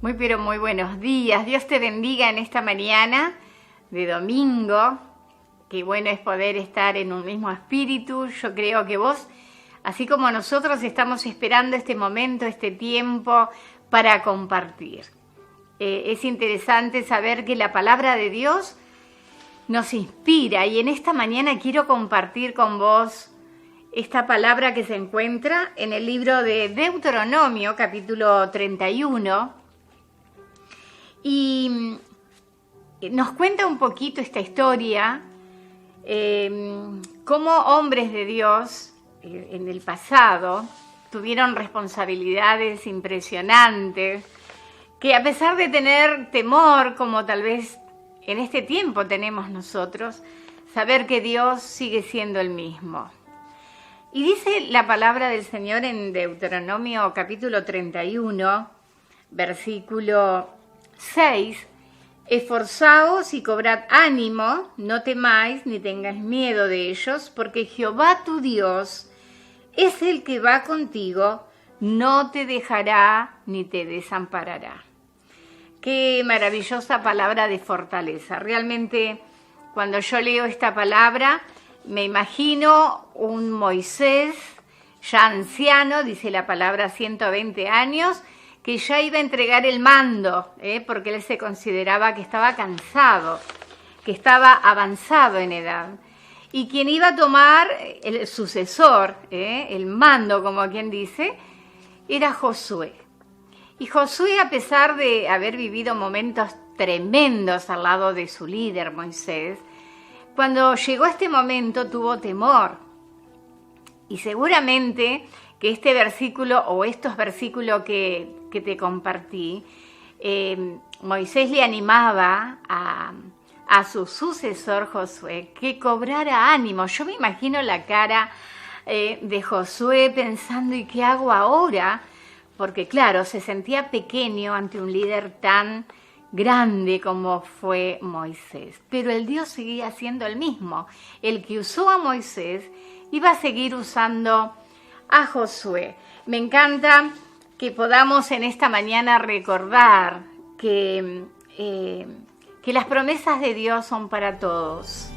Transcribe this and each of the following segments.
Muy pero muy buenos días. Dios te bendiga en esta mañana de domingo. Qué bueno es poder estar en un mismo espíritu. Yo creo que vos, así como nosotros, estamos esperando este momento, este tiempo para compartir. Es interesante saber que la palabra de Dios nos inspira y en esta mañana quiero compartir con vos esta palabra que se encuentra en el libro de Deuteronomio, capítulo 31. Y nos cuenta un poquito esta historia, cómo hombres de Dios en el pasado tuvieron responsabilidades impresionantes, que a pesar de tener temor, como tal vez en este tiempo tenemos nosotros, saber que Dios sigue siendo el mismo. Y dice la palabra del Señor en Deuteronomio capítulo 31, versículo 6, esforzaos y cobrad ánimo, no temáis ni tengáis miedo de ellos, porque Jehová tu Dios es el que va contigo, no te dejará ni te desamparará. Qué maravillosa palabra de fortaleza. Realmente cuando yo leo esta palabra me imagino un Moisés ya anciano, dice la palabra 120 años, que ya iba a entregar el mando, porque él se consideraba que estaba cansado, que estaba avanzado en edad. Y quien iba a tomar el sucesor, el mando, como quien dice, era Josué. Y Josué, a pesar de haber vivido momentos tremendos al lado de su líder, Moisés, cuando llegó este momento tuvo temor. Y seguramente que este versículo o estos versículos que te compartí, Moisés le animaba a su sucesor Josué que cobrara ánimo. Yo me imagino la cara de Josué pensando, ¿y qué hago ahora? Porque claro, se sentía pequeño ante un líder tan grande como fue Moisés. Pero el Dios seguía siendo el mismo. El que usó a Moisés iba a seguir usando a Josué. Me encanta que podamos en esta mañana recordar que las promesas de Dios son para todos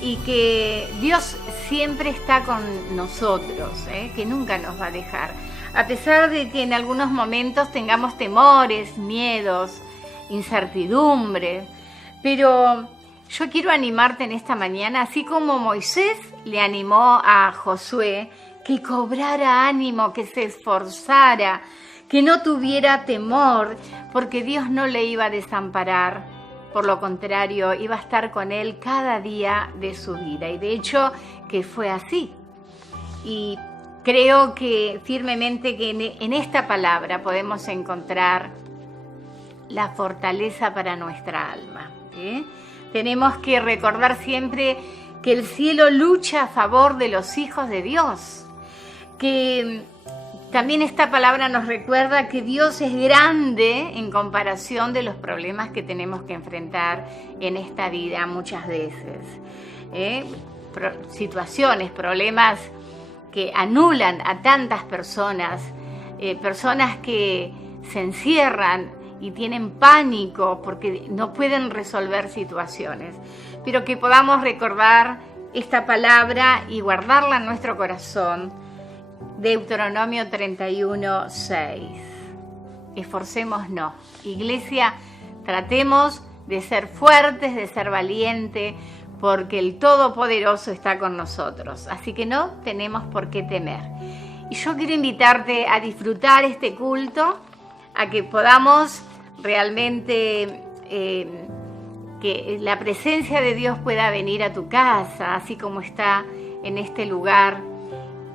y que Dios siempre está con nosotros, que nunca nos va a dejar. A pesar de que en algunos momentos tengamos temores, miedos, incertidumbre, pero yo quiero animarte en esta mañana, así como Moisés le animó a Josué, que cobrara ánimo, que se esforzara, que no tuviera temor, porque Dios no le iba a desamparar. Por lo contrario, iba a estar con él cada día de su vida. Y de hecho, que fue así. Y creo que firmemente que en esta palabra podemos encontrar la fortaleza para nuestra alma. Tenemos que recordar siempre que el cielo lucha a favor de los hijos de Dios. Que también esta palabra nos recuerda que Dios es grande en comparación de los problemas que tenemos que enfrentar en esta vida muchas veces. Situaciones, problemas que anulan a tantas personas, personas que se encierran y tienen pánico porque no pueden resolver situaciones. Pero que podamos recordar esta palabra y guardarla en nuestro corazón. Deuteronomio 31, 6. Esforcémonos. Iglesia, tratemos de ser fuertes, de ser valientes, porque el Todopoderoso está con nosotros. Así que no tenemos por qué temer. Y yo quiero invitarte a disfrutar este culto, a que podamos realmente que la presencia de Dios pueda venir a tu casa, así como está en este lugar,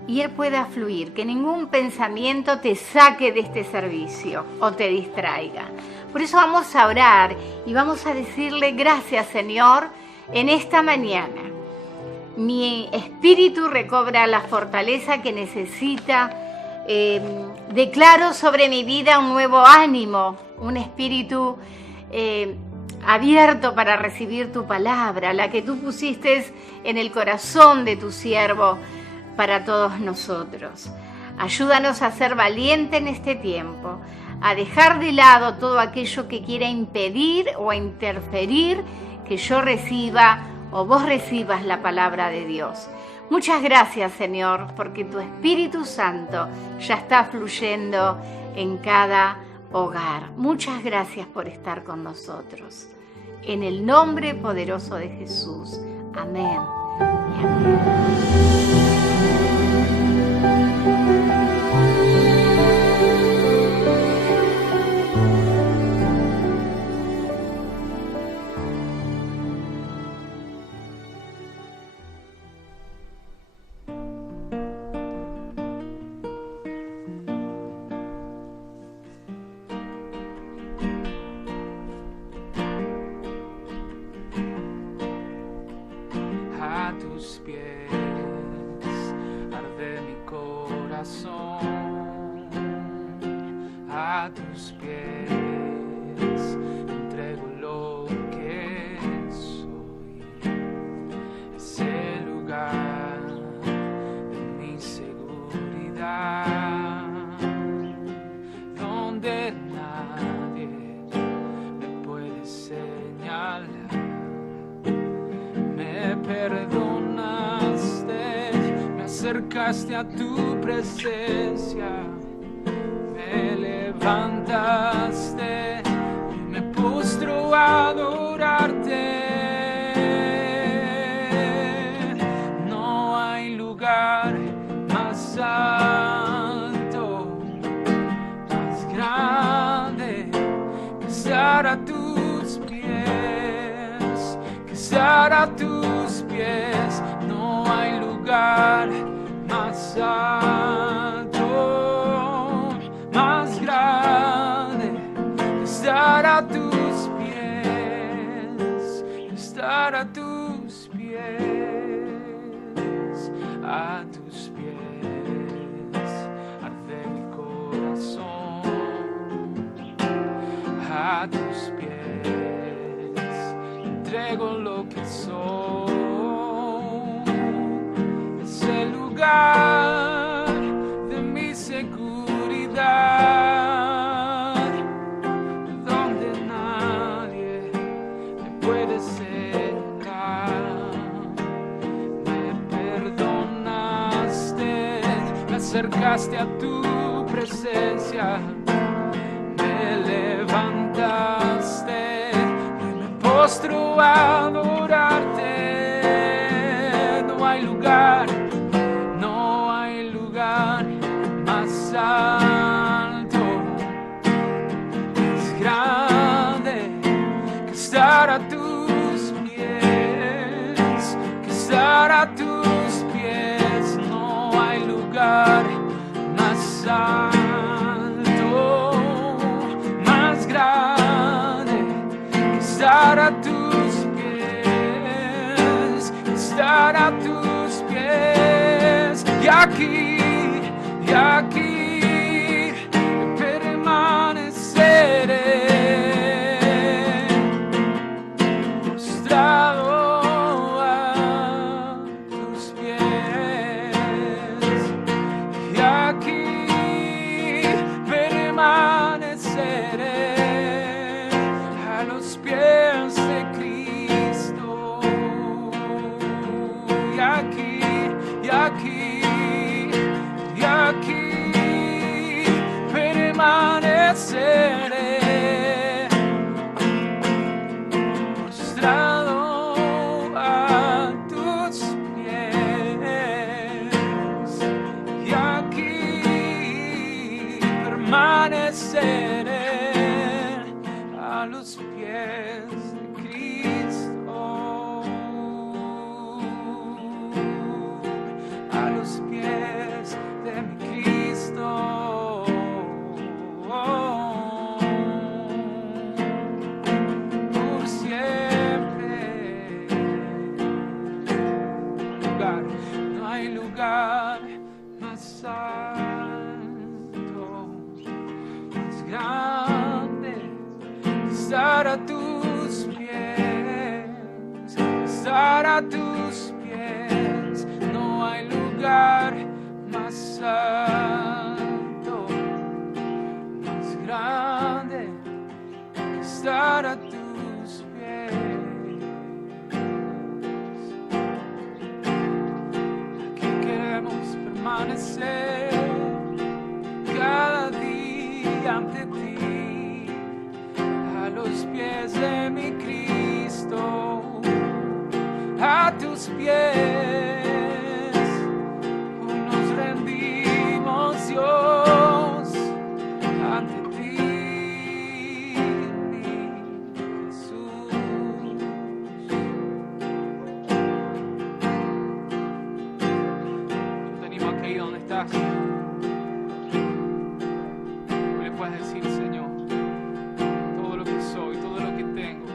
y Él pueda fluir, que ningún pensamiento te saque de este servicio o te distraiga. Por eso vamos a orar y vamos a decirle gracias, Señor, en esta mañana. Mi espíritu recobra la fortaleza que necesita. Declaro sobre mi vida un nuevo ánimo, un espíritu abierto para recibir tu palabra, la que tú pusiste en el corazón de tu siervo para todos nosotros. Ayúdanos a ser valientes en este tiempo, a dejar de lado todo aquello que quiera impedir o interferir que yo reciba o vos recibas la palabra de Dios. Muchas gracias, Señor, porque tu Espíritu Santo ya está fluyendo en cada hogar. Muchas gracias por estar con nosotros. En el nombre poderoso de Jesús. Amén y amén. A tus pies arde mi corazón, a tus pies entrego lo que soy. Es el lugar de mi seguridad, donde nadie me puede señalar. Me perdonaste, me acercaste a tu presencia, me levantaste y me postro a adorarte. No hay lugar más alto, más grande que estar a tus pies, que estar a tus pies. No hay lugar más alto, más grande que estar a tus pies, que estar a tus pies, a tus pies arde mi corazón, a tus pies entrego lo que soy. Es el lugar de mi seguridad, donde nadie me puede señalar. Me perdonaste, me acercaste a tu presencia, me levantaste y me postro a adorarte. No hay lugar, no hay lugar más alto, más grande que estar a tus pies, que estar a tus pies. No hay lugar más alto, más grande que estar a tus pies, que estar a tus pies. Y aquí permaneceré, postrado a tus pies. Y aquí permaneceré a los pies de Cristo. Y aquí, y aquí, y aquí permaneceré, postrado a tus pies. Y aquí permaneceré a los pies de Cristo, a los pies de mi Cristo. Por siempre. No hay lugar más alto, más grande que estar a tus pies, estar a tus pies. No hay lugar más alto. estar a tus pies. Aquí queremos permanecer cada día ante ti, a los pies de mi Cristo, a tus pies. Hoy nos rendimos, Dios, ante ti, mi Jesús. Yo te animo a que ahí donde estás, hoy le puedes decir: Señor, todo lo que soy, todo lo que tengo,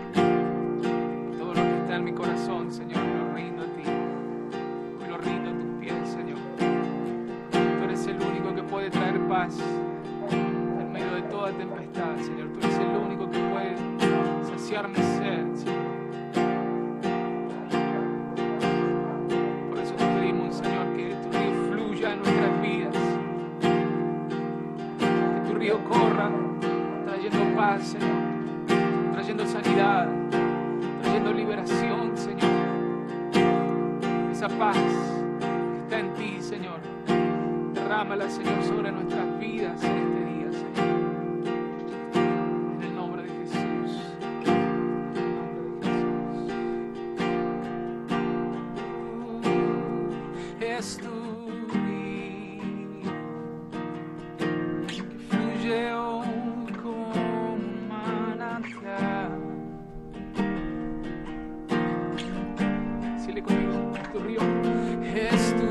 todo lo que está en mi corazón, Señor, lo rindo a ti. Hoy lo rindo a tus pies, Señor. Tú eres el único que puede traer paz en medio de toda tempestad, Señor. Tú eres el único que puede saciar mi sed, Señor. Por eso te pedimos, Señor, que tu río fluya en nuestras vidas, que tu río corra trayendo paz, Señor, trayendo sanidad, trayendo liberación, Señor. Esa paz que está en ti, Señor, derrámala, Señor, sobre nuestras vidas en este día, Señor. En el nombre de Jesús. En el nombre de Jesús. Es tu río que fluye hoy como un manantial. Dile conmigo: tu río es tu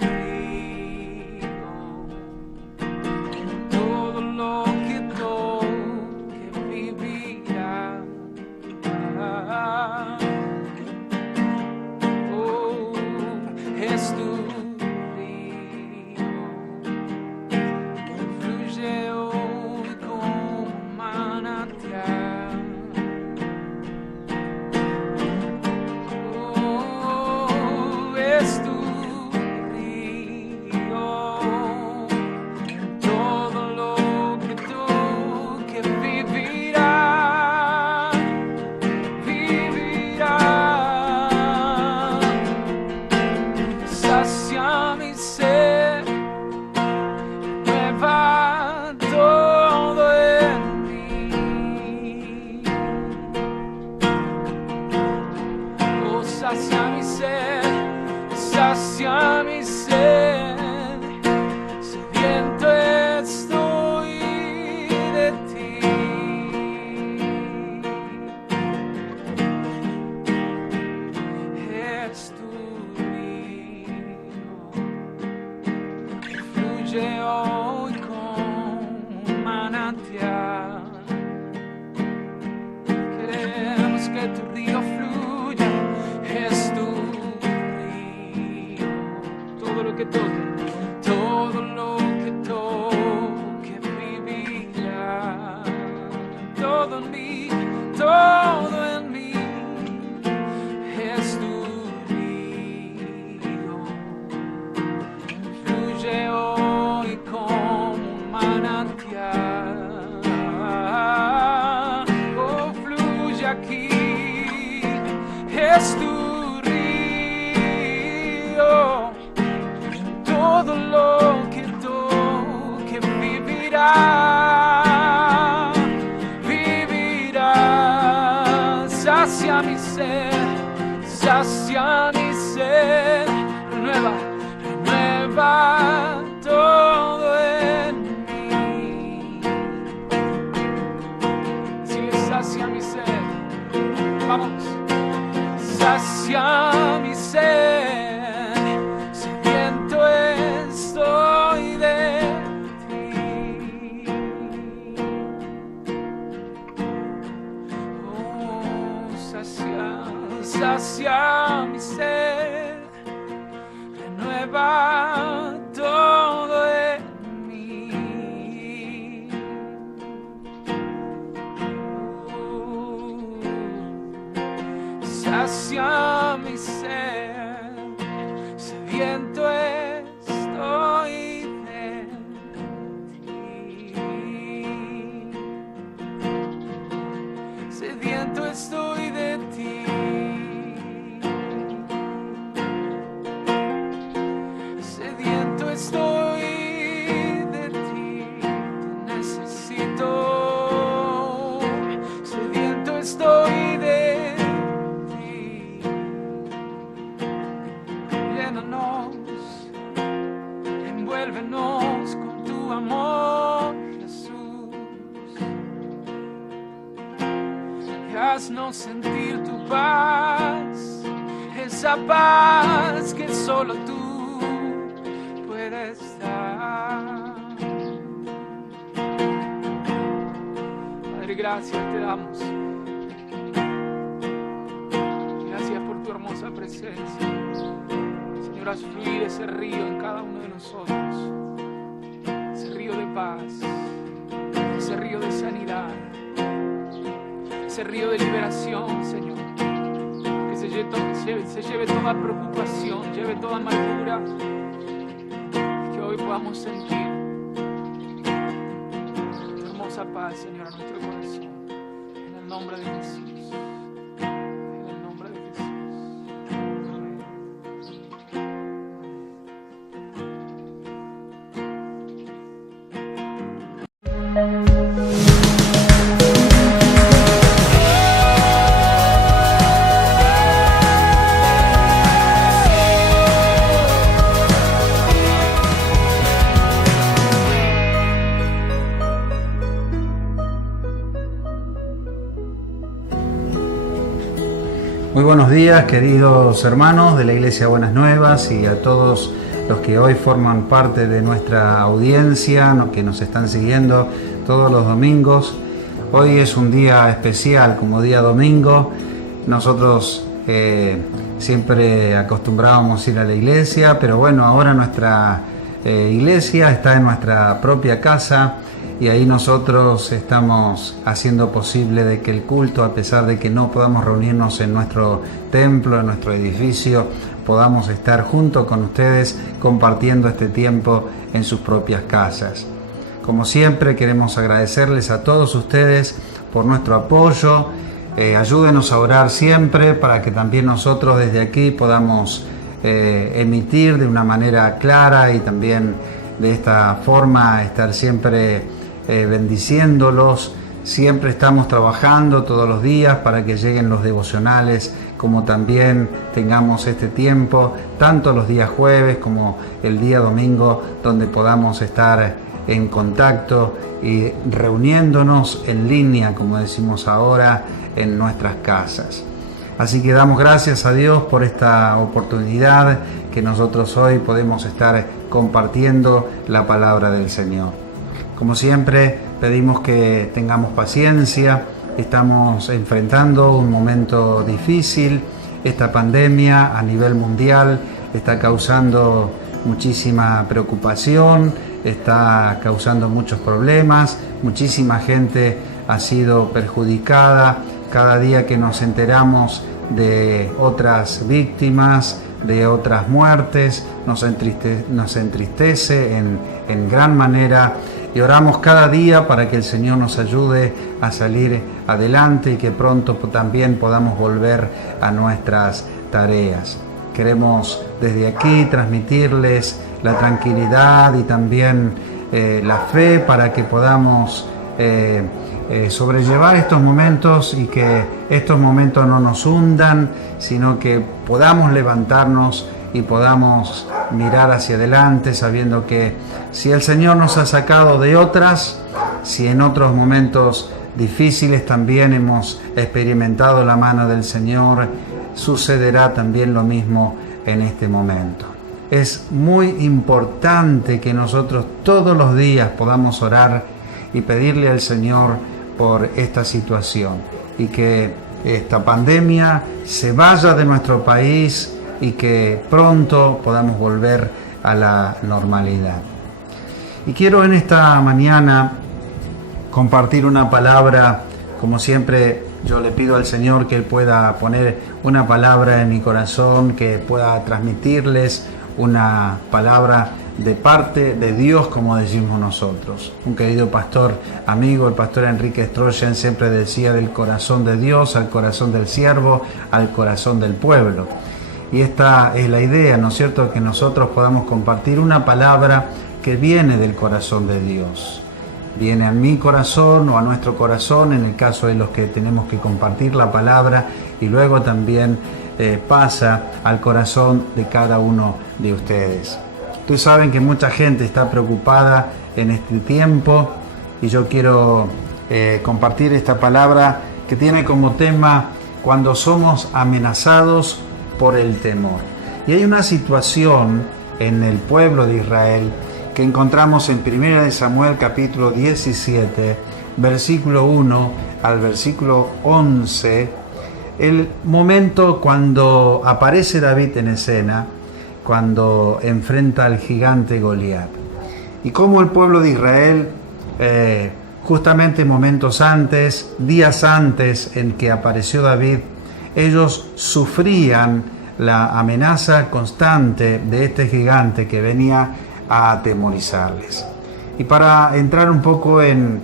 río. Todo lo que toque vivirá. Oh, es tu río que fluye hoy como un manantial. Es tu río, todo lo que toque vivirá, vivirá. Sacia mi sed, nueva todo en mí. Oh, sacia mi sed, sacia mi sed, sediento estoy de ti. Es tu río que fluye hoy como un manantial. Queremos que tu río fluya. Es tu todo lo que toque vivirá. Todo en mí, todo en mí. Es tu río, fluye hoy como un manantial. Oh, fluye aquí. Es tu río, todo lo que toque vivirá, vivirá. Sacia mi sed, renueva, renueva todo en mí. Si le sacia mi sed, vamos. Sacia mi sed, sediento estoy de ti. Oh, sacia mi sed, renueva todo en mí. Sacia mi sed, sediento estoy de ti. haznos sentir tu paz, esa paz que solo tú puedes dar. Padre, gracias te damos. Gracias por tu hermosa presencia. Señor, haz fluir ese río en cada uno de nosotros. Ese río de paz, ese río de sanidad, ese río de liberación, Señor. Que se lleve toda preocupación, lleve toda amargura. Que hoy podamos sentir tu hermosa paz, Señor, a nuestro corazón. En el nombre de Jesús. En el nombre de Jesús. Amén. Muy buenos días, queridos hermanos de la Iglesia Buenas Nuevas, y a todos los que hoy forman parte de nuestra audiencia, que nos están siguiendo todos los domingos. Hoy es un día especial, como día domingo. Nosotros siempre acostumbrábamos ir a la iglesia, pero bueno, ahora nuestra iglesia está en nuestra propia casa, y ahí nosotros estamos haciendo posible de que el culto, a pesar de que no podamos reunirnos en nuestro templo, en nuestro edificio, podamos estar junto con ustedes compartiendo este tiempo en sus propias casas. Como siempre, queremos agradecerles a todos ustedes por nuestro apoyo. Ayúdenos a orar siempre para que también nosotros desde aquí podamos emitir de una manera clara y también de esta forma estar siempre bendiciéndolos. Siempre estamos trabajando todos los días para que lleguen los devocionales, como también tengamos este tiempo, tanto los días jueves como el día domingo, donde podamos estar en contacto y reuniéndonos en línea, como decimos ahora, en nuestras casas. Así que damos gracias a Dios por esta oportunidad que nosotros hoy podemos estar compartiendo la palabra del Señor. Como siempre, pedimos que tengamos paciencia. Estamos enfrentando un momento difícil. Esta pandemia a nivel mundial está causando muchísima preocupación, está causando muchos problemas. Muchísima gente ha sido perjudicada. Cada día que nos enteramos de otras víctimas, de otras muertes, nos entristece en gran manera, y oramos cada día para que el Señor nos ayude a salir adelante y que pronto también podamos volver a nuestras tareas. Queremos desde aquí transmitirles la tranquilidad y también la fe para que podamos sobrellevar estos momentos, y que estos momentos no nos hundan, sino que podamos levantarnos y podamos mirar hacia adelante, sabiendo que si el Señor nos ha sacado de otras, si en otros momentos difíciles también hemos experimentado la mano del Señor, sucederá también lo mismo en este momento. Es muy importante que nosotros todos los días podamos orar y pedirle al Señor por esta situación, y que esta pandemia se vaya de nuestro país y que pronto podamos volver a la normalidad. Y quiero en esta mañana compartir una palabra. Como siempre, yo le pido al Señor que Él pueda poner una palabra en mi corazón, que pueda transmitirles una palabra de parte de Dios, como decimos nosotros. Un querido pastor amigo, el pastor Enrique Stroyan, siempre decía: del corazón de Dios al corazón del siervo, al corazón del pueblo. Y esta es la idea, ¿no es cierto?, que nosotros podamos compartir una palabra que viene del corazón de Dios. Viene a mi corazón o a nuestro corazón, en el caso de los que tenemos que compartir la palabra, y luego también pasa al corazón de cada uno de ustedes. Ustedes saben que mucha gente está preocupada en este tiempo, y yo quiero compartir esta palabra que tiene como tema cuando somos amenazados por el temor. Y hay una situación en el pueblo de Israel que encontramos en 1 Samuel capítulo 17, versículo 1 al versículo 11, el momento cuando aparece David en escena, cuando enfrenta al gigante Goliat. Y cómo el pueblo de Israel, justamente momentos antes, días antes en que apareció David, ellos sufrían la amenaza constante de este gigante que venía a atemorizarles. Y para entrar un poco en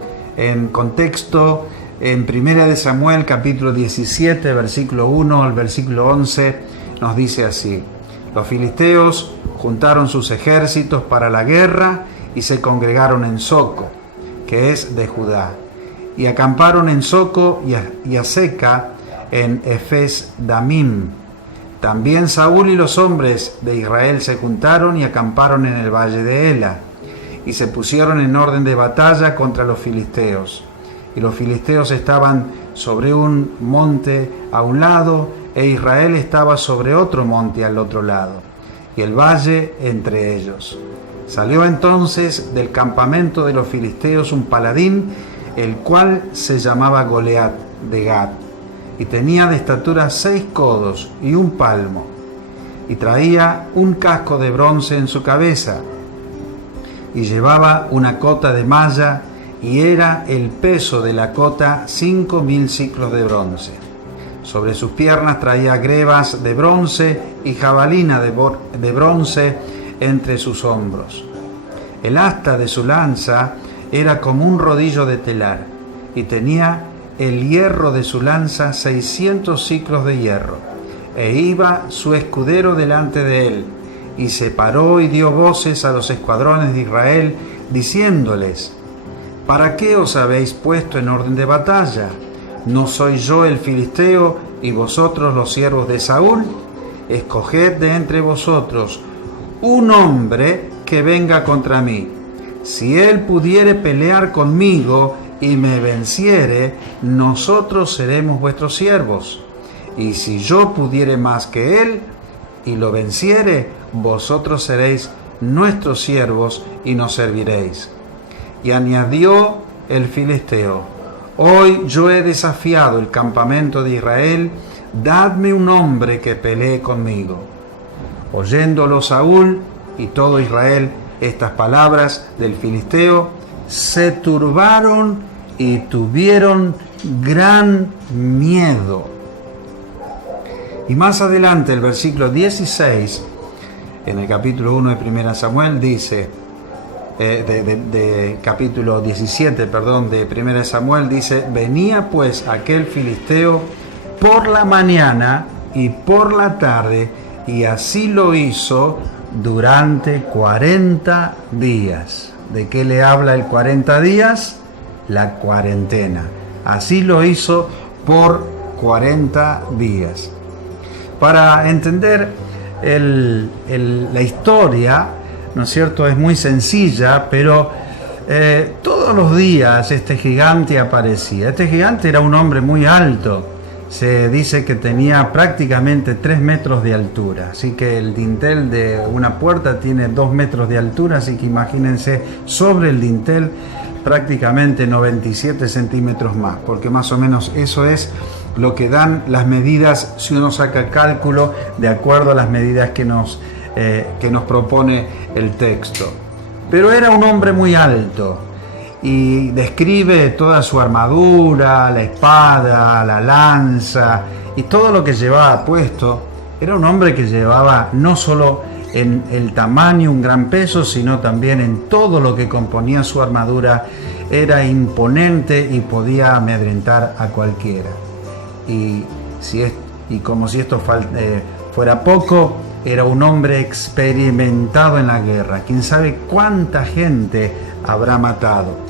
contexto, en 1 Samuel capítulo 17, versículo 1 al versículo 11, nos dice así: los filisteos juntaron sus ejércitos para la guerra y se congregaron en Soco, que es de Judá, y acamparon en Soco y Aseca en Efes Damim. También Saúl y los hombres de Israel se juntaron y acamparon en el valle de Ela, y se pusieron en orden de batalla contra los filisteos. Y los filisteos estaban sobre un monte a un lado, e Israel estaba sobre otro monte al otro lado, y el valle entre ellos. Salió entonces del campamento de los filisteos un paladín, el cual se llamaba Goliat de Gat, y tenía de estatura 6 codos y 1 palmo, y traía un casco de bronce en su cabeza, y llevaba una cota de malla, y era el peso de la cota 5.000 siclos de bronce. Sobre sus piernas traía grebas de bronce y jabalina de bronce entre sus hombros. El asta de su lanza era como un rodillo de telar, y tenía el hierro de su lanza 600 siclos de hierro, e iba su escudero delante de él, y se paró y dio voces a los escuadrones de Israel, diciéndoles: ¿para qué os habéis puesto en orden de batalla? ¿No soy yo el filisteo y vosotros los siervos de Saúl? Escoged de entre vosotros un hombre que venga contra mí. Si él pudiere pelear conmigo y me venciere, nosotros seremos vuestros siervos. Y si yo pudiere más que él y lo venciere, vosotros seréis nuestros siervos y nos serviréis. Y añadió el filisteo: hoy yo he desafiado el campamento de Israel, dadme un hombre que pelee conmigo. Oyéndolo Saúl y todo Israel estas palabras del filisteo, se turbaron y tuvieron gran miedo. Y más adelante, el versículo 16, en el capítulo 1 de 1 Samuel, dice, capítulo 17, de 1 Samuel, dice: venía pues aquel filisteo por la mañana y por la tarde, y así lo hizo durante 40 días. ¿De qué le habla el 40 días? La cuarentena. Así lo hizo por 40 días. Para entender la historia, ¿no es cierto?, es muy sencilla, pero todos los días este gigante aparecía. Este gigante era un hombre muy alto. Se dice que tenía prácticamente 3 metros de altura, así que el dintel de una puerta tiene 2 metros de altura, así que imagínense sobre el dintel prácticamente 97 centímetros más, porque más o menos eso es lo que dan las medidas si uno saca cálculo de acuerdo a las medidas que nos propone el texto. Pero era un hombre muy alto, y describe toda su armadura, la espada, la lanza y todo lo que llevaba puesto. Era un hombre que llevaba no solo en el tamaño un gran peso, sino también en todo lo que componía su armadura. Era imponente y podía amedrentar a cualquiera. Y como si esto fuera poco, era un hombre experimentado en la guerra. Quién sabe cuánta gente habrá matado.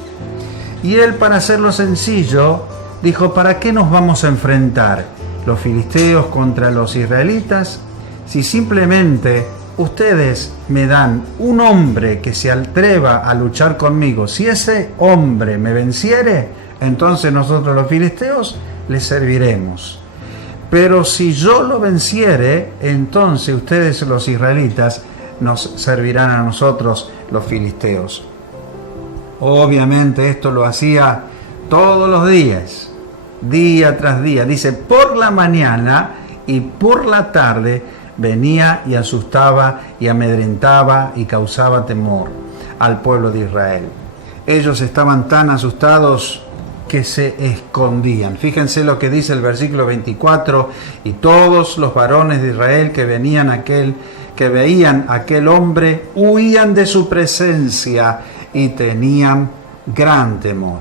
Y él, para hacerlo sencillo, dijo: ¿para qué nos vamos a enfrentar los filisteos contra los israelitas si simplemente ustedes me dan un hombre que se atreva a luchar conmigo? Si ese hombre me venciere, entonces nosotros los filisteos le serviremos. Pero si yo lo venciere, entonces ustedes los israelitas nos servirán a nosotros los filisteos. Obviamente esto lo hacía todos los días, día tras día. Dice, por la mañana y por la tarde venía y asustaba y amedrentaba y causaba temor al pueblo de Israel. Ellos estaban tan asustados que se escondían. Fíjense lo que dice el versículo 24, y todos los varones de Israel que veían aquel hombre huían de su presencia y tenían gran temor.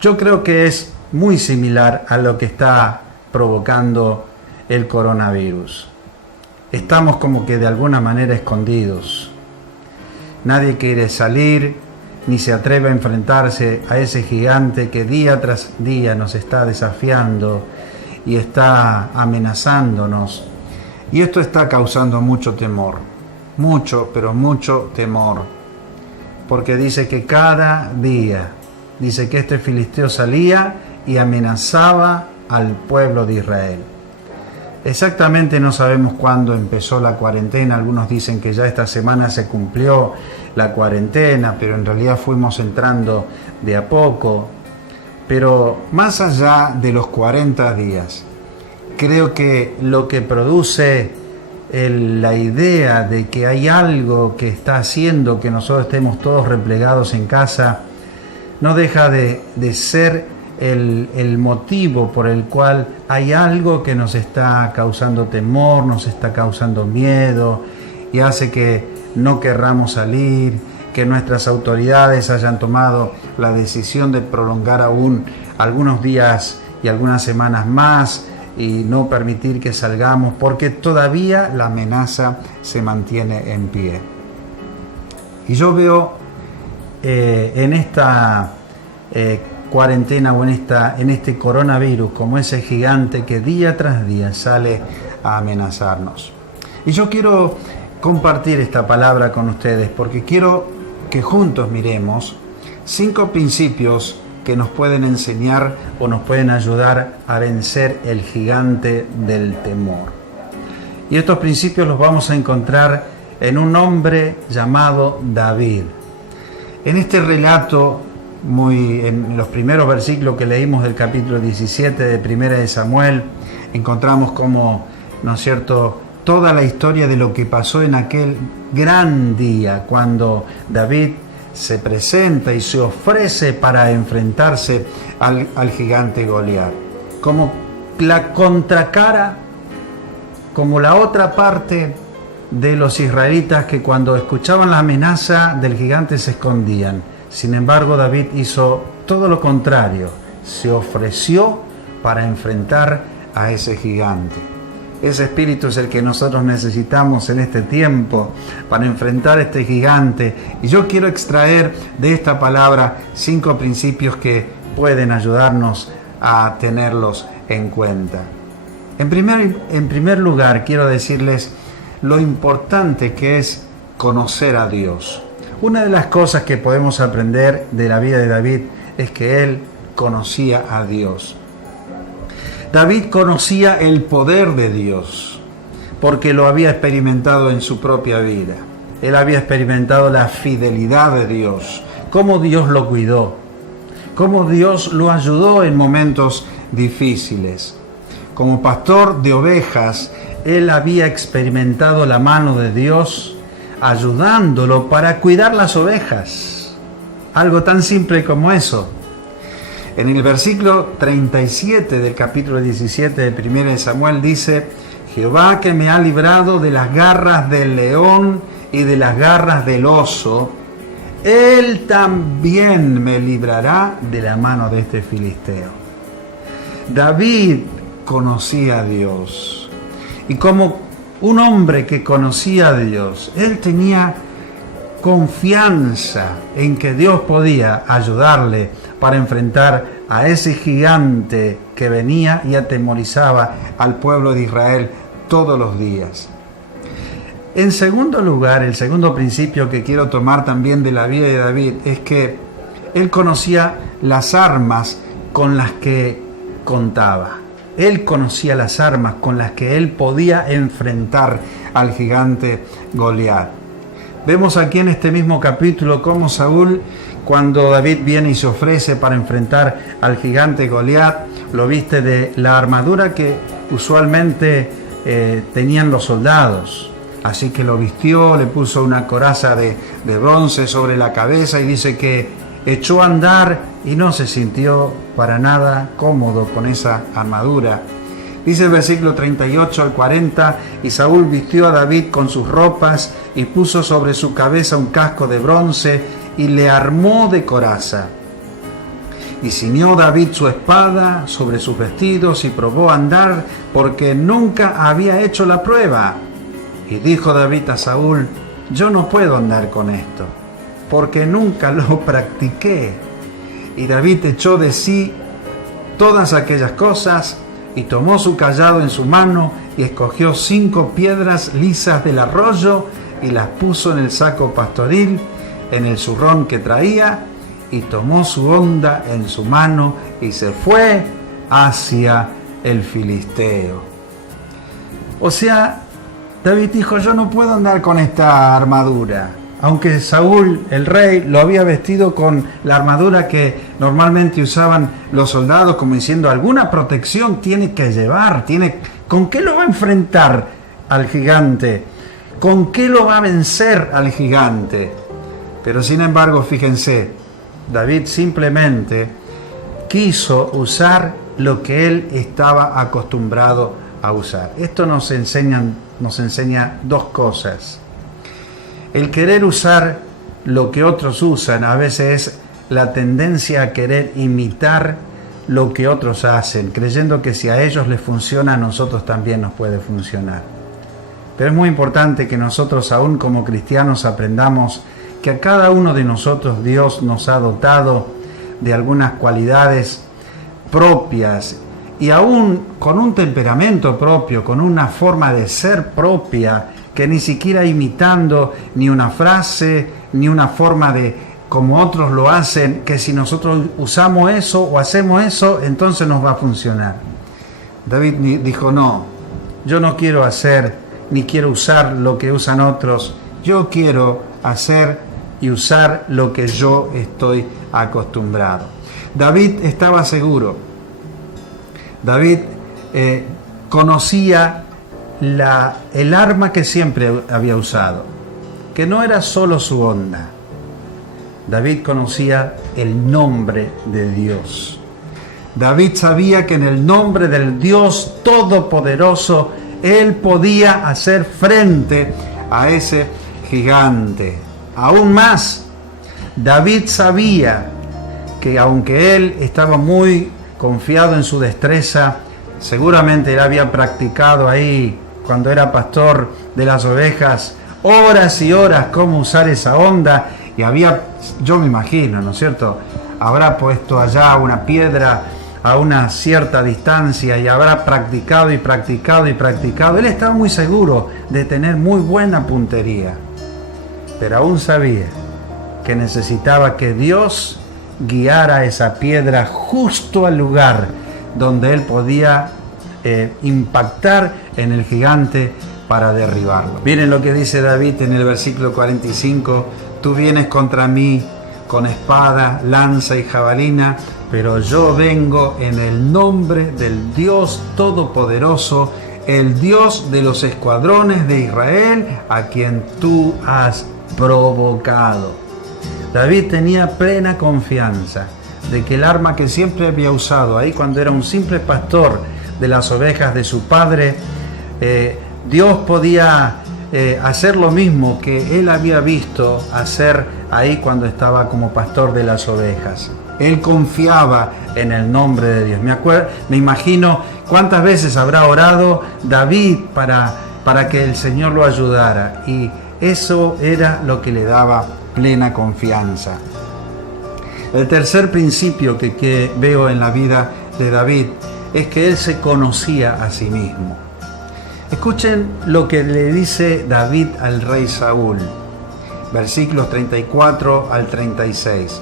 Yo creo que es muy similar a lo que está provocando el coronavirus. Estamos como que de alguna manera escondidos. Nadie quiere salir ni se atreve a enfrentarse a ese gigante que día tras día nos está desafiando y está amenazándonos. Y esto está causando mucho temor, mucho, pero mucho temor. Porque dice que cada día, dice que este filisteo salía y amenazaba al pueblo de Israel. Exactamente no sabemos cuándo empezó la cuarentena. Algunos dicen que ya esta semana se cumplió la cuarentena, pero en realidad fuimos entrando de a poco. Pero más allá de los 40 días, creo que lo que produce la idea de que hay algo que está haciendo que nosotros estemos todos replegados en casa, no deja de ser el motivo por el cual hay algo que nos está causando temor, nos está causando miedo y hace que no querramos salir, que nuestras autoridades hayan tomado la decisión de prolongar aún algunos días y algunas semanas más y no permitir que salgamos, porque todavía la amenaza se mantiene en pie. Y yo veo en esta cuarentena o en este coronavirus como ese gigante que día tras día sale a amenazarnos. Y yo quiero compartir esta palabra con ustedes porque quiero que juntos miremos 5 principios que nos pueden enseñar o nos pueden ayudar a vencer el gigante del temor. Y estos principios los vamos a encontrar en un hombre llamado David. En este relato, en los primeros versículos que leímos del capítulo 17 de Primera de Samuel, encontramos como, ¿no es cierto?, toda la historia de lo que pasó en aquel gran día cuando David se presenta y se ofrece para enfrentarse al gigante Goliat. Como la contracara, como la otra parte de los israelitas que cuando escuchaban la amenaza del gigante se escondían. Sin embargo, David hizo todo lo contrario, se ofreció para enfrentar a ese gigante. Ese espíritu es el que nosotros necesitamos en este tiempo para enfrentar a este gigante. Y yo quiero extraer de esta palabra 5 principios que pueden ayudarnos a tenerlos en cuenta. En primer lugar, quiero decirles lo importante que es conocer a Dios. Una de las cosas que podemos aprender de la vida de David es que él conocía a Dios. David conocía el poder de Dios porque lo había experimentado en su propia vida. Él había experimentado la fidelidad de Dios, cómo Dios lo cuidó, cómo Dios lo ayudó en momentos difíciles. Como pastor de ovejas, él había experimentado la mano de Dios ayudándolo para cuidar las ovejas. Algo tan simple como eso. En el versículo 37 del capítulo 17 de Primera de Samuel dice: Jehová que me ha librado de las garras del león y de las garras del oso, Él también me librará de la mano de este filisteo. David conocía a Dios. Y como un hombre que conocía a Dios, él tenía confianza en que Dios podía ayudarle para enfrentar a ese gigante que venía y atemorizaba al pueblo de Israel todos los días. En segundo lugar, el segundo principio que quiero tomar también de la vida de David es que él conocía las armas con las que contaba. Él conocía las armas con las que él podía enfrentar al gigante Goliat. Vemos aquí en este mismo capítulo cómo Saúl, cuando David viene y se ofrece para enfrentar al gigante Goliat, lo viste de la armadura que usualmente tenían los soldados. Así que lo vistió, le puso una coraza de bronce sobre la cabeza y dice que echó a andar y no se sintió para nada cómodo con esa armadura. Dice el versículo 38 al 40, y Saúl vistió a David con sus ropas y puso sobre su cabeza un casco de bronce y le armó de coraza. Y ciñó David su espada sobre sus vestidos y probó a andar porque nunca había hecho la prueba. Y dijo David a Saúl: yo no puedo andar con esto, porque nunca lo practiqué. Y David echó de sí todas aquellas cosas y tomó su cayado en su mano y escogió 5 piedras lisas del arroyo y las puso en el saco pastoril, en el zurrón que traía, y tomó su honda en su mano y se fue hacia el filisteo. O sea, David dijo: yo no puedo andar con esta armadura. Aunque Saúl, el rey, lo había vestido con la armadura que normalmente usaban los soldados, como diciendo, alguna protección tiene que llevar, ¿con qué lo va a enfrentar al gigante? ¿Con qué lo va a vencer al gigante? Pero sin embargo, fíjense, David simplemente quiso usar lo que él estaba acostumbrado a usar. Esto nos enseña 2 cosas. El querer usar lo que otros usan a veces es la tendencia a querer imitar lo que otros hacen, creyendo que si a ellos les funciona, a nosotros también nos puede funcionar. Pero es muy importante que nosotros, aún como cristianos, aprendamos que a cada uno de nosotros Dios nos ha dotado de algunas cualidades propias y aún con un temperamento propio, con una forma de ser propia, que ni siquiera imitando ni una frase, ni una forma de como otros lo hacen, que si nosotros usamos eso o hacemos eso, entonces nos va a funcionar. David dijo: no, yo no quiero hacer ni quiero usar lo que usan otros, yo quiero hacer y usar lo que yo estoy acostumbrado. David estaba seguro. David conocía el arma que siempre había usado, que no era solo su honda. David conocía el nombre de Dios. David sabía que en el nombre del Dios Todopoderoso él podía hacer frente a ese gigante. Aún más, David sabía que aunque él estaba muy confiado en su destreza, seguramente él había practicado ahí cuando era pastor de las ovejas horas y horas cómo usar esa honda, y yo me imagino, ¿no es cierto?, habrá puesto allá una piedra a una cierta distancia y habrá practicado y practicado y practicado. Él estaba muy seguro de tener muy buena puntería, pero aún sabía que necesitaba que Dios guiara esa piedra justo al lugar donde él podía impactar en el gigante para derribarlo. Miren lo que dice David en el versículo 45: tú vienes contra mí con espada, lanza y jabalina, pero yo vengo en el nombre del Dios Todopoderoso, el Dios de los escuadrones de Israel, a quien tú has provocado. David tenía plena confianza de que el arma que siempre había usado ahí cuando era un simple pastor de las ovejas de su padre, Dios podía hacer lo mismo que él había visto hacer ahí cuando estaba como pastor de las ovejas. Él confiaba en el nombre de Dios. Me imagino cuántas veces habrá orado David para que el Señor lo ayudara, y eso era lo que le daba plena confianza. El tercer principio que veo en la vida de David es que él se conocía a sí mismo. Escuchen lo que le dice David al rey Saúl, versículos 34 al 36.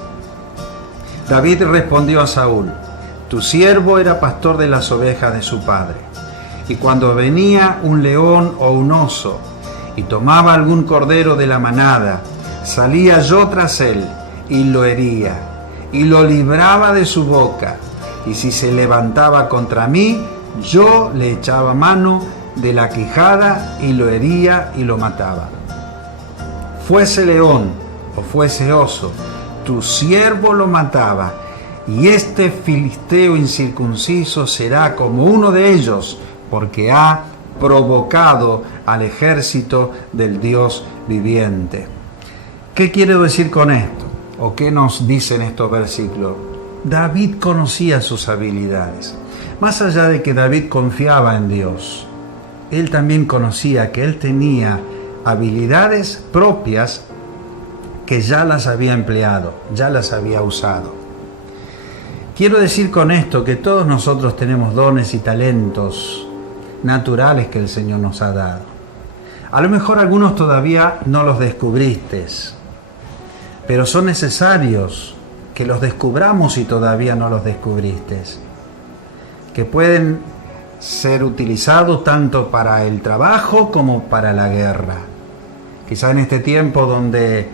David respondió a Saúl: Tu siervo era pastor de las ovejas de su padre. Y cuando venía un león o un oso y tomaba algún cordero de la manada, salía yo tras él y lo hería y lo libraba de su boca. Y si se levantaba contra mí, yo le echaba mano de la quijada y lo hería y lo mataba. Fuese león o fuese oso, tu siervo lo mataba, y este filisteo incircunciso será como uno de ellos, porque ha provocado al ejército del Dios viviente. ¿Qué quiero decir con esto? ¿O qué nos dicen estos versículos? David conocía sus habilidades. Más allá de que David confiaba en Dios, él también conocía que él tenía habilidades propias que ya las había empleado, ya las había usado. Quiero decir con esto que todos nosotros tenemos dones y talentos naturales que el Señor nos ha dado. A lo mejor algunos todavía no los descubriste, pero son necesarios que los descubramos si todavía no los descubriste, que pueden ser utilizados tanto para el trabajo como para la guerra. Quizá en este tiempo donde,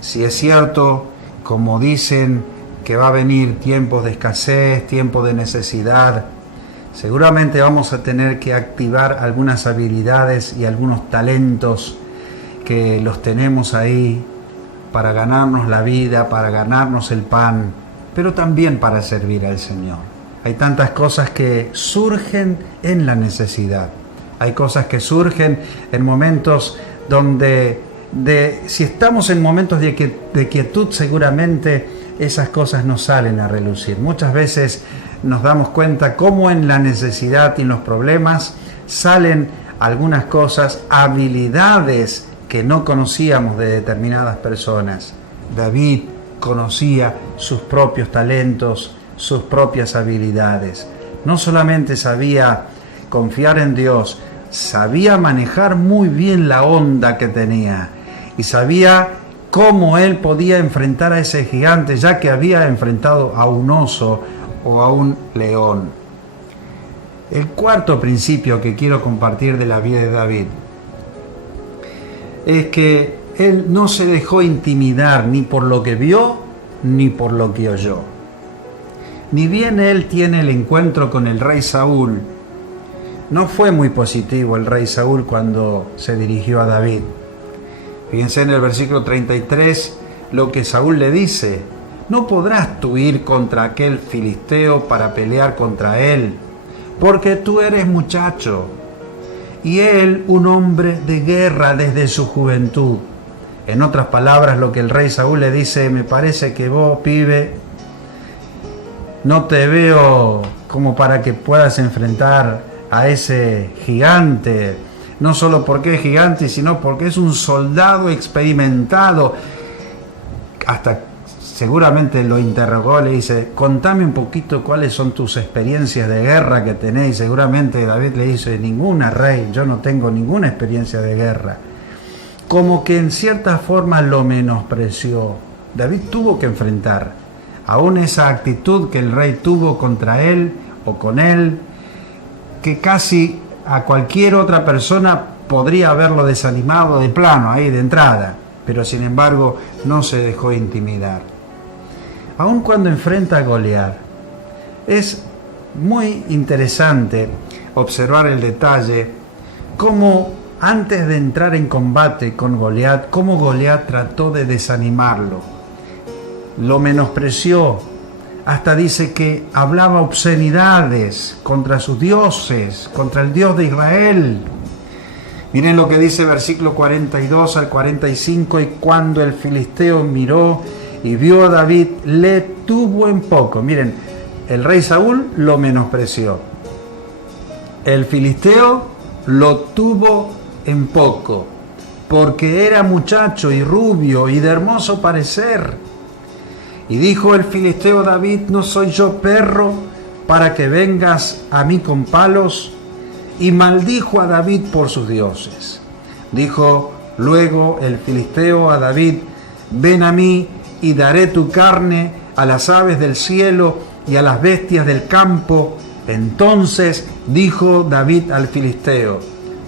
si es cierto, como dicen, que va a venir tiempos de escasez, tiempos de necesidad, seguramente vamos a tener que activar algunas habilidades y algunos talentos que los tenemos ahí para ganarnos la vida, para ganarnos el pan, pero también para servir al Señor. Hay tantas cosas que surgen en la necesidad. Hay cosas que surgen en momentos donde, si estamos en momentos de quietud, seguramente esas cosas no salen a relucir. Muchas veces nos damos cuenta cómo en la necesidad y en los problemas salen algunas cosas, habilidades que no conocíamos de determinadas personas. David conocía sus propios talentos, sus propias habilidades. No solamente sabía confiar en Dios, sabía manejar muy bien la onda que tenía y sabía cómo él podía enfrentar a ese gigante, ya que había enfrentado a un oso o a un león. El cuarto principio que quiero compartir de la vida de David es que él no se dejó intimidar ni por lo que vio ni por lo que oyó. Ni bien él tiene el encuentro con el rey Saúl, no fue muy positivo el rey Saúl cuando se dirigió a David. Fíjense en el versículo 33 lo que Saúl le dice: no podrás tú ir contra aquel filisteo para pelear contra él, porque tú eres muchacho, y él un hombre de guerra desde su juventud. En otras palabras, lo que el rey Saúl le dice: me parece que vos, pibe, no te veo como para que puedas enfrentar a ese gigante, no solo porque es gigante, sino porque es un soldado experimentado. Hasta seguramente lo interrogó, le dice: contame un poquito cuáles son tus experiencias de guerra que tenés. Seguramente David le dice: ninguna, rey, yo no tengo ninguna experiencia de guerra. Como que en cierta forma lo menospreció. David tuvo que enfrentar aún esa actitud que el rey tuvo contra él o con él, que casi a cualquier otra persona podría haberlo desanimado de plano, ahí de entrada, pero sin embargo no se dejó intimidar. Aun cuando enfrenta a Goliat, es muy interesante observar el detalle, cómo antes de entrar en combate con Goliat, cómo Goliat trató de desanimarlo, lo menospreció, hasta dice que hablaba obscenidades contra sus dioses, contra el Dios de Israel. Miren lo que dice versículo 42 al 45: y cuando el filisteo miró y vio a David, le tuvo en poco. Miren, el rey Saúl lo menospreció, el filisteo lo tuvo en poco, porque era muchacho y rubio y de hermoso parecer. Y dijo el filisteo a David: ¿no soy yo perro para que vengas a mí con palos? Y maldijo a David por sus dioses. Dijo luego el filisteo a David: ven a mí y daré tu carne a las aves del cielo y a las bestias del campo. Entonces dijo David al filisteo: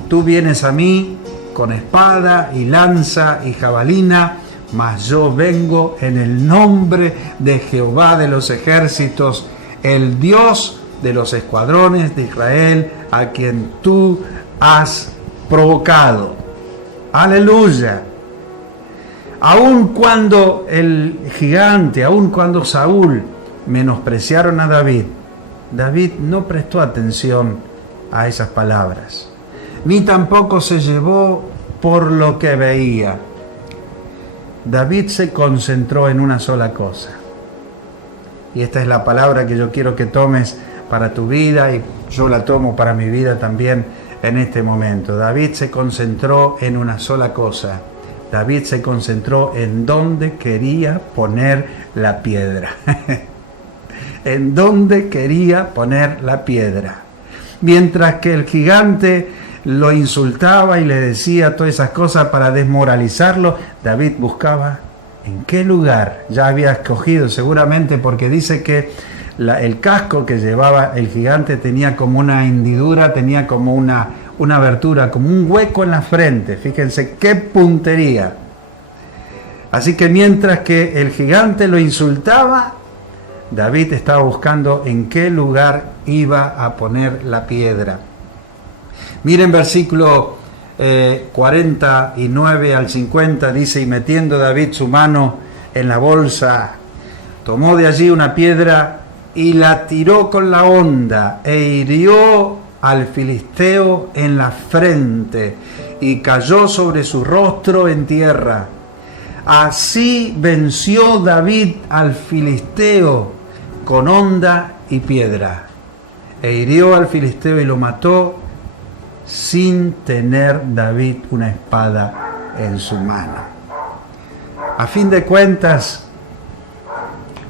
tú vienes a mí con espada y lanza y jabalina, mas yo vengo en el nombre de Jehová de los ejércitos, el Dios de los escuadrones de Israel, a quien tú has provocado. Aleluya. Aun cuando el gigante, aun cuando Saúl menospreciaron a David, David no prestó atención a esas palabras, ni tampoco se llevó por lo que veía. David se concentró en una sola cosa. Y esta es la palabra que yo quiero que tomes para tu vida, y yo la tomo para mi vida también en este momento. David se concentró en una sola cosa. David se concentró en dónde quería poner la piedra. En dónde quería poner la piedra. Mientras que el gigante lo insultaba y le decía todas esas cosas para desmoralizarlo, David buscaba en qué lugar. Ya había escogido seguramente, porque dice que el casco que llevaba el gigante tenía como una hendidura, tenía como una abertura, como un hueco en la frente. Fíjense qué puntería. Así que mientras que el gigante lo insultaba, David estaba buscando en qué lugar iba a poner la piedra. Miren versículo 49 al 50, dice: y metiendo David su mano en la bolsa, tomó de allí una piedra y la tiró con la honda e hirió al filisteo en la frente y cayó sobre su rostro en tierra. Así venció David al filisteo con honda y piedra, e hirió al filisteo y lo mató sin tener David una espada en su mano. A fin de cuentas,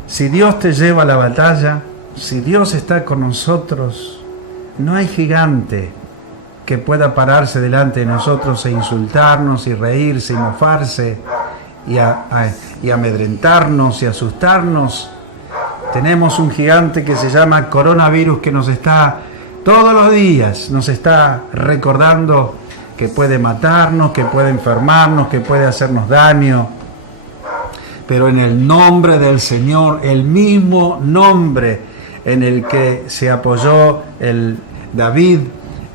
si Dios te lleva a la batalla, si Dios está con nosotros, no hay gigante que pueda pararse delante de nosotros e insultarnos y reírse y mofarse y amedrentarnos y asustarnos. Tenemos un gigante que se llama coronavirus, que nos está todos los días, nos está recordando que puede matarnos, que puede enfermarnos, que puede hacernos daño. Pero en el nombre del Señor, el mismo nombre en el que se apoyó el David,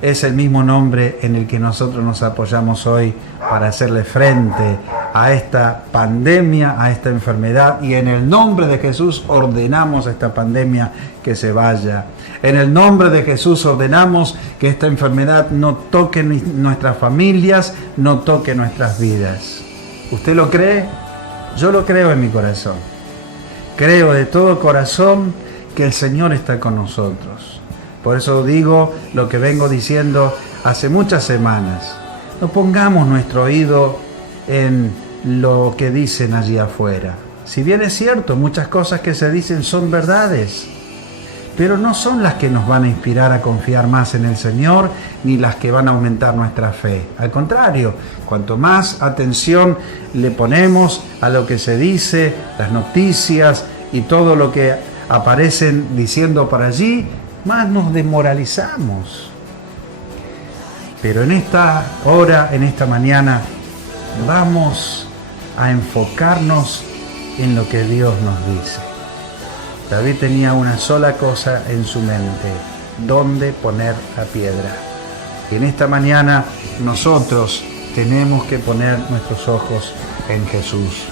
es el mismo nombre en el que nosotros nos apoyamos hoy para hacerle frente a esta pandemia, a esta enfermedad, y en el nombre de Jesús ordenamos a esta pandemia que se vaya. En el nombre de Jesús ordenamos que esta enfermedad no toque nuestras familias, no toque nuestras vidas. ¿Usted lo cree? Yo lo creo en mi corazón. Creo de todo corazón que el Señor está con nosotros. Por eso digo lo que vengo diciendo hace muchas semanas. No pongamos nuestro oído en lo que dicen allí afuera. Si bien es cierto, muchas cosas que se dicen son verdades, pero no son las que nos van a inspirar a confiar más en el Señor, ni las que van a aumentar nuestra fe. Al contrario, cuanto más atención le ponemos a lo que se dice, las noticias y todo lo que aparecen diciendo por allí, más nos desmoralizamos. Pero en esta hora, en esta mañana, vamos a enfocarnos en lo que Dios nos dice. David tenía una sola cosa en su mente: dónde poner la piedra. Y en esta mañana nosotros tenemos que poner nuestros ojos en Jesús.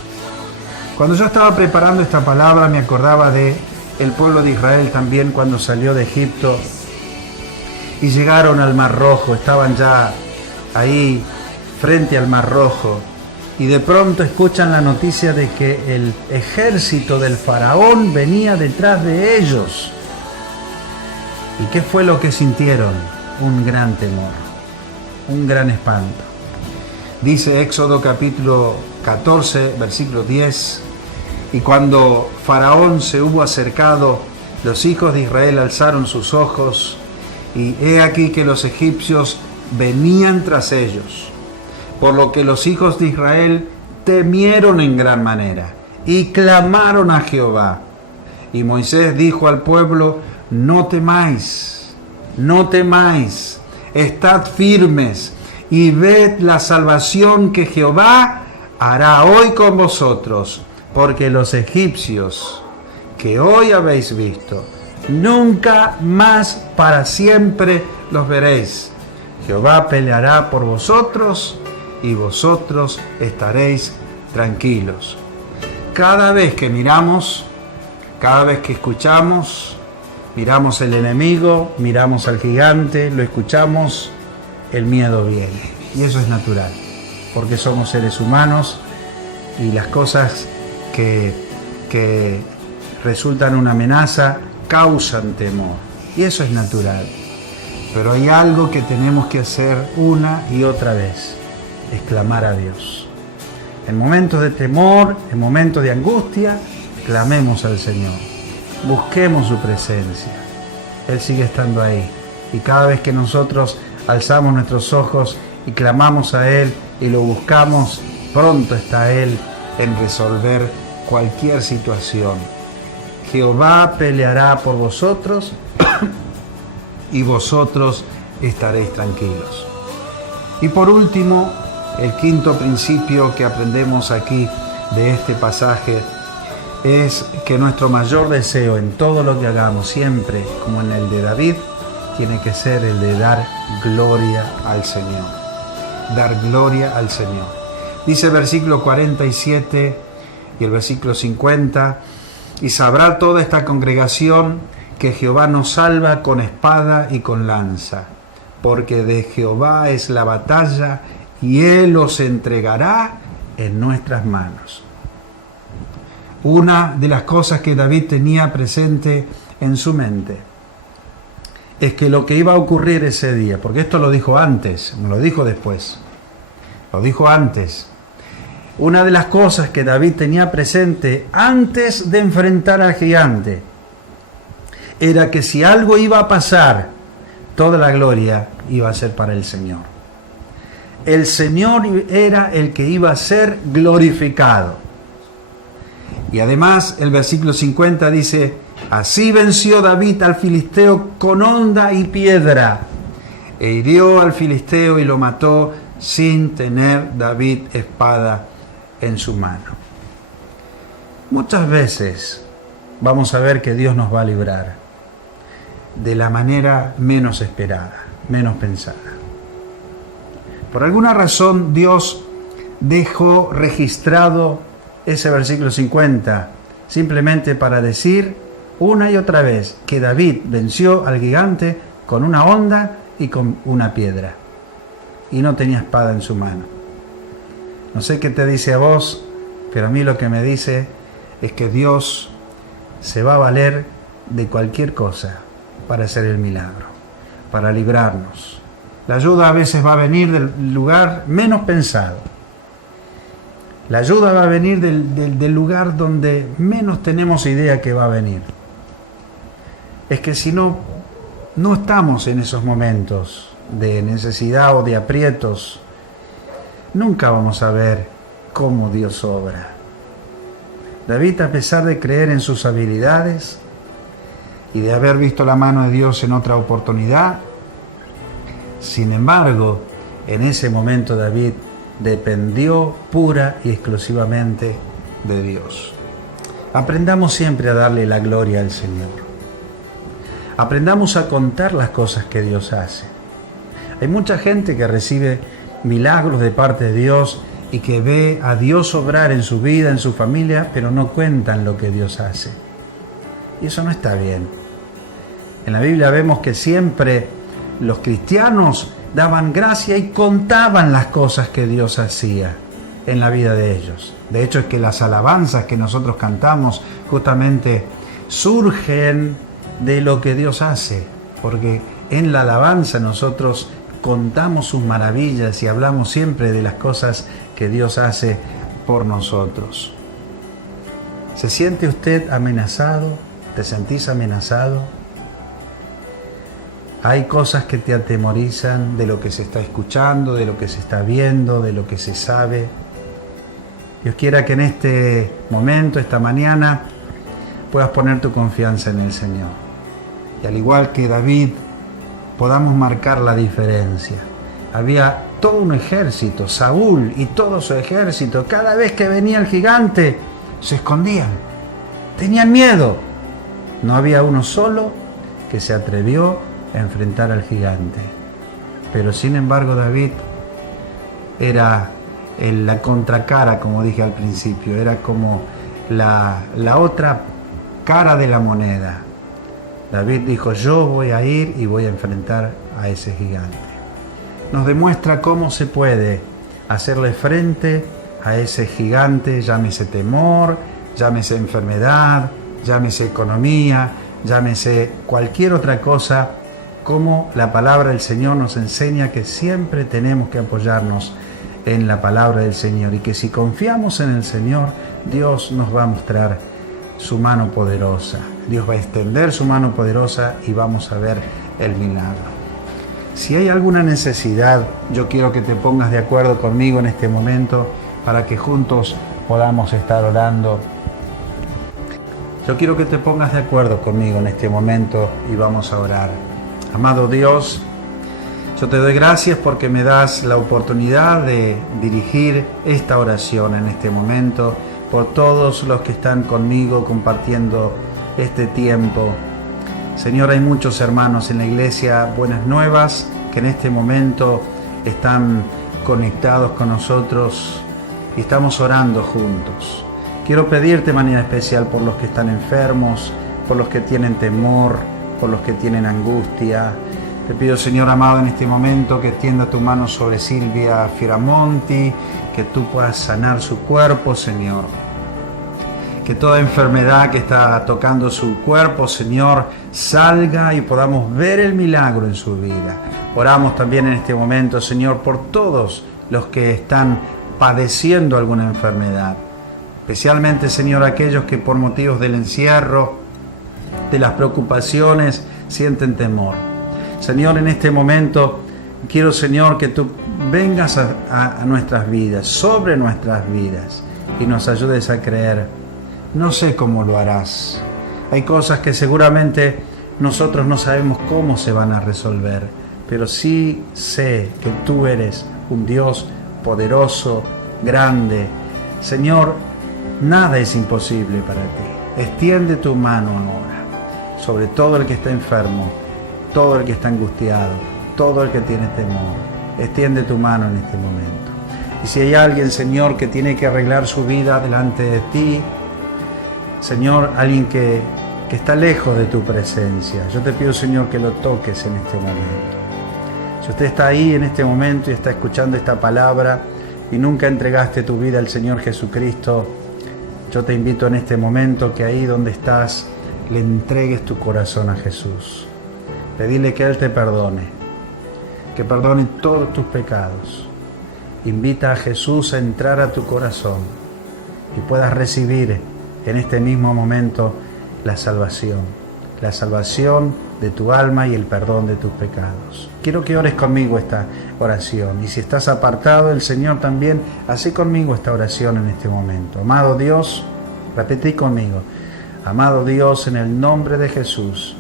Cuando yo estaba preparando esta palabra, me acordaba de el pueblo de Israel también, cuando salió de Egipto y llegaron al Mar Rojo. Estaban ya ahí frente al Mar Rojo, y de pronto escuchan la noticia de que el ejército del faraón venía detrás de ellos. ¿Y qué fue lo que sintieron? Un gran temor, un gran espanto. Dice Éxodo capítulo 14, versículo 10: y cuando Faraón se hubo acercado, los hijos de Israel alzaron sus ojos, y he aquí que los egipcios venían tras ellos. Por lo que los hijos de Israel temieron en gran manera y clamaron a Jehová. Y Moisés dijo al pueblo: no temáis, no temáis, estad firmes y ved la salvación que Jehová hará hoy con vosotros, porque los egipcios que hoy habéis visto, nunca más para siempre los veréis. Jehová peleará por vosotros y vosotros estaréis tranquilos. Cada vez que miramos, cada vez que escuchamos, miramos el enemigo, miramos al gigante, lo escuchamos, el miedo viene. Y eso es natural, porque somos seres humanos y las cosas que resultan una amenaza causan temor. Y eso es natural. Pero hay algo que tenemos que hacer una y otra vez: es clamar a Dios. En momentos de temor, en momentos de angustia, clamemos al Señor. Busquemos su presencia. Él sigue estando ahí. Y cada vez que nosotros alzamos nuestros ojos y clamamos a Él y lo buscamos, pronto está Él en resolver cualquier situación. Jehová peleará por vosotros y vosotros estaréis tranquilos. Y por último, el quinto principio que aprendemos aquí de este pasaje es que nuestro mayor deseo en todo lo que hagamos, siempre como en el de David, tiene que ser el de dar gloria al Señor. Dar gloria al Señor. Dice el versículo 47 y el versículo 50: y sabrá toda esta congregación que Jehová nos salva con espada y con lanza, porque de Jehová es la batalla y Él os entregará en nuestras manos. Una de las cosas que David tenía presente en su mente es que lo que iba a ocurrir ese día, porque esto lo dijo antes, no lo dijo después, lo dijo antes. Una de las cosas que David tenía presente antes de enfrentar al gigante era que si algo iba a pasar, toda la gloria iba a ser para el Señor. El Señor era el que iba a ser glorificado. Y además el versículo 50 dice: así venció David al filisteo con honda y piedra, e hirió al filisteo y lo mató sin tener David espada en su mano. Muchas veces vamos a ver que Dios nos va a librar de la manera menos esperada, menos pensada. Por alguna razón Dios dejó registrado ese versículo 50 simplemente para decir una y otra vez que David venció al gigante con una honda y con una piedra, y no tenía espada en su mano. No sé qué te dice a vos, pero a mí lo que me dice es que Dios se va a valer de cualquier cosa para hacer el milagro, para librarnos. La ayuda a veces va a venir del lugar menos pensado. La ayuda va a venir del lugar donde menos tenemos idea que va a venir. Es que si no estamos en esos momentos de necesidad o de aprietos, nunca vamos a ver cómo Dios obra. David, a pesar de creer en sus habilidades y de haber visto la mano de Dios en otra oportunidad, sin embargo, en ese momento David dependió pura y exclusivamente de Dios. Aprendamos siempre a darle la gloria al Señor. Aprendamos a contar las cosas que Dios hace. Hay mucha gente que recibe milagros de parte de Dios y que ve a Dios obrar en su vida, en su familia, pero no cuentan lo que Dios hace. Y eso no está bien. En la Biblia vemos que siempre los cristianos daban gracia y contaban las cosas que Dios hacía en la vida de ellos. De hecho, es que las alabanzas que nosotros cantamos justamente surgen de lo que Dios hace, porque en la alabanza nosotros contamos sus maravillas y hablamos siempre de las cosas que Dios hace por nosotros. ¿Se siente usted amenazado? ¿Te sentís amenazado? Hay cosas que te atemorizan de lo que se está escuchando, de lo que se está viendo, de lo que se sabe. Dios quiera que en este momento, esta mañana, puedas poner tu confianza en el Señor. Y al igual que David, podamos marcar la diferencia. Había todo un ejército, Saúl y todo su ejército. Cada vez que venía el gigante, se escondían. Tenían miedo. No había uno solo que se atrevió a enfrentar al gigante. Pero sin embargo, David era la contracara, como dije al principio. Era como la otra cara de la moneda. David dijo: yo voy a ir y voy a enfrentar a ese gigante. Nos demuestra cómo se puede hacerle frente a ese gigante, llámese temor, llámese enfermedad, llámese economía, llámese cualquier otra cosa, como la palabra del Señor nos enseña que siempre tenemos que apoyarnos en la palabra del Señor y que si confiamos en el Señor, Dios nos va a mostrar su mano poderosa. Dios va a extender su mano poderosa y vamos a ver el milagro. Si hay alguna necesidad, yo quiero que te pongas de acuerdo conmigo en este momento para que juntos podamos estar orando. Yo quiero que te pongas de acuerdo conmigo en este momento y vamos a orar. Amado Dios, yo te doy gracias porque me das la oportunidad de dirigir esta oración en este momento, por todos los que están conmigo compartiendo este tiempo. Señor, hay muchos hermanos en la iglesia Buenas Nuevas que en este momento están conectados con nosotros y estamos orando juntos. Quiero pedirte de manera especial por los que están enfermos, por los que tienen temor, por los que tienen angustia. Te pido, Señor amado, en este momento que extienda tu mano sobre Silvia Firamonti, que tú puedas sanar su cuerpo, Señor. Que toda enfermedad que está tocando su cuerpo, Señor, salga y podamos ver el milagro en su vida. Oramos también en este momento, Señor, por todos los que están padeciendo alguna enfermedad. Especialmente, Señor, aquellos que por motivos del encierro, de las preocupaciones, sienten temor. Señor, en este momento quiero, Señor, que tú vengas a nuestras vidas, sobre nuestras vidas, y nos ayudes a creer. No sé cómo lo harás. Hay cosas que seguramente nosotros no sabemos cómo se van a resolver, pero sí sé que tú eres un Dios poderoso, grande. Señor, nada es imposible para ti. Extiende tu mano ahora sobre todo el que está enfermo, todo el que está angustiado, todo el que tiene temor. Extiende tu mano en este momento. Y si hay alguien, Señor, que tiene que arreglar su vida delante de ti, Señor, alguien que está lejos de tu presencia, yo te pido, Señor, que lo toques en este momento. Si usted está ahí en este momento y está escuchando esta palabra y nunca entregaste tu vida al Señor Jesucristo, yo te invito en este momento que ahí donde estás le entregues tu corazón a Jesús. Pedile que Él te perdone, que perdone todos tus pecados. Invita a Jesús a entrar a tu corazón y puedas recibir en este mismo momento la salvación de tu alma y el perdón de tus pecados. Quiero que ores conmigo esta oración, y si estás apartado del Señor también, haz conmigo esta oración en este momento. Amado Dios, repetí conmigo: amado Dios, en el nombre de Jesús,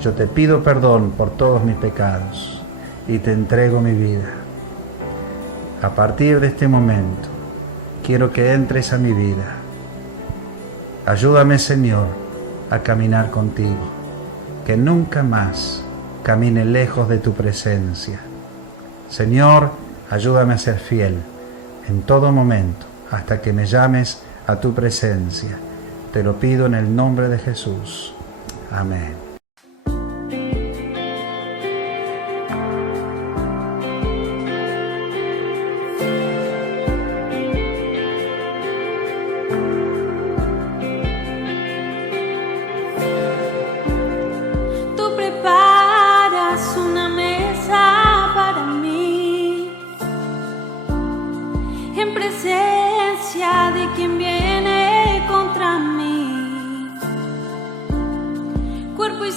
yo te pido perdón por todos mis pecados y te entrego mi vida. A partir de este momento, quiero que entres a mi vida. Ayúdame, Señor, a caminar contigo, que nunca más camine lejos de tu presencia. Señor, ayúdame a ser fiel en todo momento, hasta que me llames a tu presencia. Te lo pido en el nombre de Jesús. Amén. Cuerpo y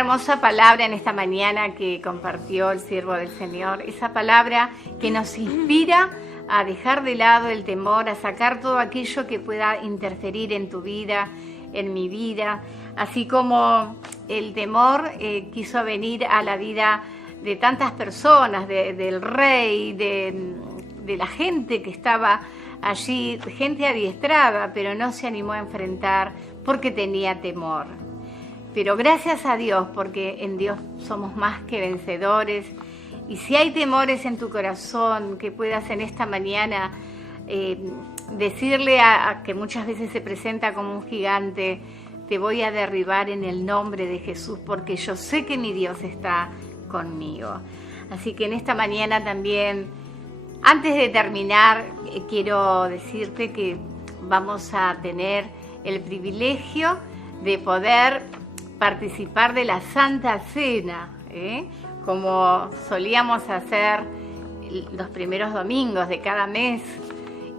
hermosa palabra en esta mañana que compartió el siervo del Señor, esa palabra que nos inspira a dejar de lado el temor, a sacar todo aquello que pueda interferir en tu vida, en mi vida, así como el temor quiso venir a la vida de tantas personas, del rey, de la gente que estaba allí, gente adiestrada, pero no se animó a enfrentar porque tenía temor. Pero gracias a Dios, porque en Dios somos más que vencedores. Y si hay temores en tu corazón, que puedas en esta mañana decirle a que muchas veces se presenta como un gigante, te voy a derribar en el nombre de Jesús, porque yo sé que mi Dios está conmigo. Así que en esta mañana también, antes de terminar, quiero decirte que vamos a tener el privilegio de poder participar de la Santa Cena, como solíamos hacer los primeros domingos de cada mes.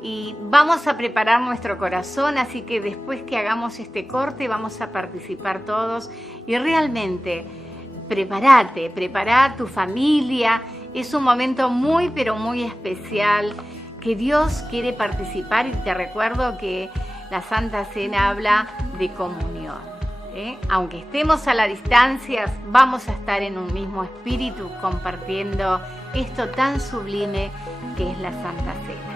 Y vamos a preparar nuestro corazón, así que después que hagamos este corte vamos a participar todos. Y realmente, prepara a tu familia. Es un momento muy, pero muy especial que Dios quiere participar. Y te recuerdo que la Santa Cena habla de comunión. Aunque estemos a la distancia, vamos a estar en un mismo espíritu compartiendo esto tan sublime que es la Santa Cena.